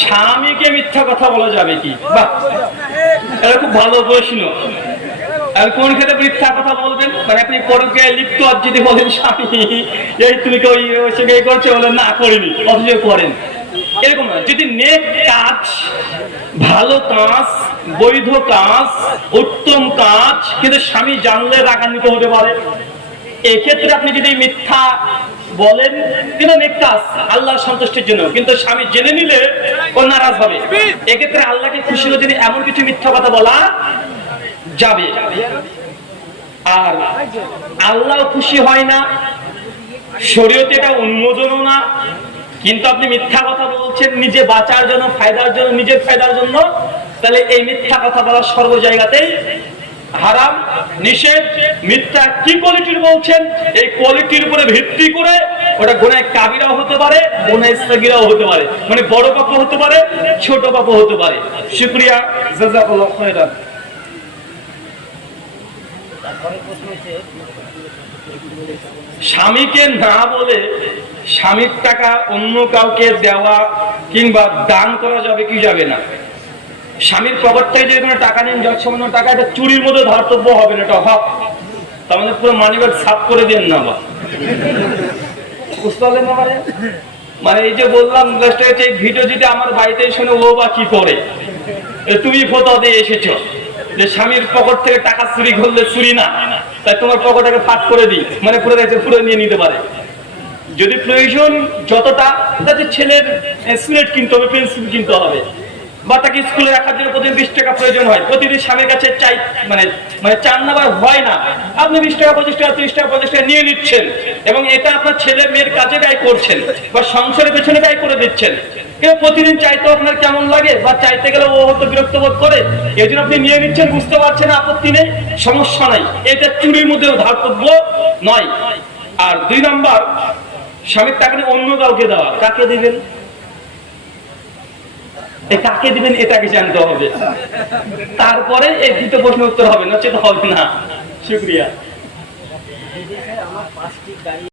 স্বামীকে মিথ্যা কথা বলা যাবে কি? বাহ, এটা খুব ভালো প্রশ্ন। আর কোন ক্ষেত্রে মিথ্যা কথা বলবেন? মানে আপনি পরকে লিপ্ত যদি বলেন স্বামী এই তুমি কি ওই সঙ্গে করছো, বলেন না করিনি, অথচ করেন, এরকম না। যদি নেক কাজ, ভালো কাজ, বৈধ কাজ, উত্তম কাজ কিন্তু স্বামী জানলে রাগান্বিত হতে পারে, এক্ষেত্রে আপনি যদি মিথ্যা বলেন কিন্তু নেক কাজ আল্লাহর সন্তুষ্টির জন্য, কিন্তু স্বামী জেনে নিলে ও নারাজ হবে, এক্ষেত্রে আল্লাহকে খুশি হওয়ার জন্য এমন কিছু মিথ্যা কথা বলা যাবে। আর আল্লাহ খুশি হয় না, শরীয়তে এটা অনুমোদনও না, কিন্তু আপনি মিথ্যা কথা বলছেন নিজে বাঁচার জন্য, ফায়দার জন্য, নিজের ফায়দার জন্য, তাহলে এই মিথ্যা কথা বলা সর্ব জায়গাতেই হারাম, নিষেধ। মিথ্যা কি কোয়ালিটির বলছেন, এই কোয়ালিটির উপরে ভিত্তি করে ওটা গুনাহে কাবিরাও হতে পারে, গুনাহে সাগীরাও হতে পারে, মানে বড় পাপও হতে পারে, ছোট পাপও হতে পারে। শুকরিয়া, জাযাকাল্লাহু খাইরান। স্বামীকে না বলে স্বামীর টাকা অন্য কাউকে দেওয়া কিংবা দান করা যাবে কি যাবে না? স্বামীর পকেট থেকে যদি কোনো টাকা নেন, যৎসামান্য টাকা, এটা চুরির মধ্যে ধর্তব্য হবে না, এটা হক। তার মানে পুরো মানিব্যাগ সাফ করে দেন না, বা বুঝতে পারলেন না? মানে এই যে বললাম এই ভিডিও যদি আমার বাড়িতে শুনে ও বা কি করে, তুমি ফতোয়া দিয়ে এসেছো যে স্বামীর পকেট থেকে টাকা চুরি করলে চুরি না, তাই তোমার পকেটটাকে ফাঁক করে দিই, মানে পুরো পুরো নিয়ে নিতে পারে। যদি প্রয়োজন যতটা, তাতে ছেলের সিগারেট কিনতে হবে, পেন্সিল কিনতে হবে, বা তাকে স্কুলে রাখার জন্য প্রতিদিন 20 টাকা প্রয়োজন হয়, প্রতিদিন স্বামীর কাছে চাই, মানে মানে চান না বা হয় না, আপনি 20 টাকা 25 টাকা 30 টাকা 50 টাকা নিয়ে নিচ্ছেন, এবং এটা আপনার ছেলে মেয়ের কাজে ব্যয় করছেন বা সংসারের পেছনে ব্যয় করে দিচ্ছেন। কিন্তু প্রতিদিন চাইতে আপনার কেমন লাগে, বা চাইতে গেলে ও হয়তো বিরক্ত বোধ করে, এই জন্য আপনি নিয়ে নিচ্ছেন, বুঝতে পারছেন, আপত্তি নেই, সমস্যা নাই, এটা চুরির মধ্যে ধার্তব্য নয়। আর 2 নম্বর, স্বামীর টাকা অন্য কাউকে দেওয়া, কাকে দিবেন, কাকে দিবেন এটাকে জানতে হবে, তারপরে এই দুটো প্রশ্ন উত্তর হবে, নচেত হবে না। শুকরিয়া।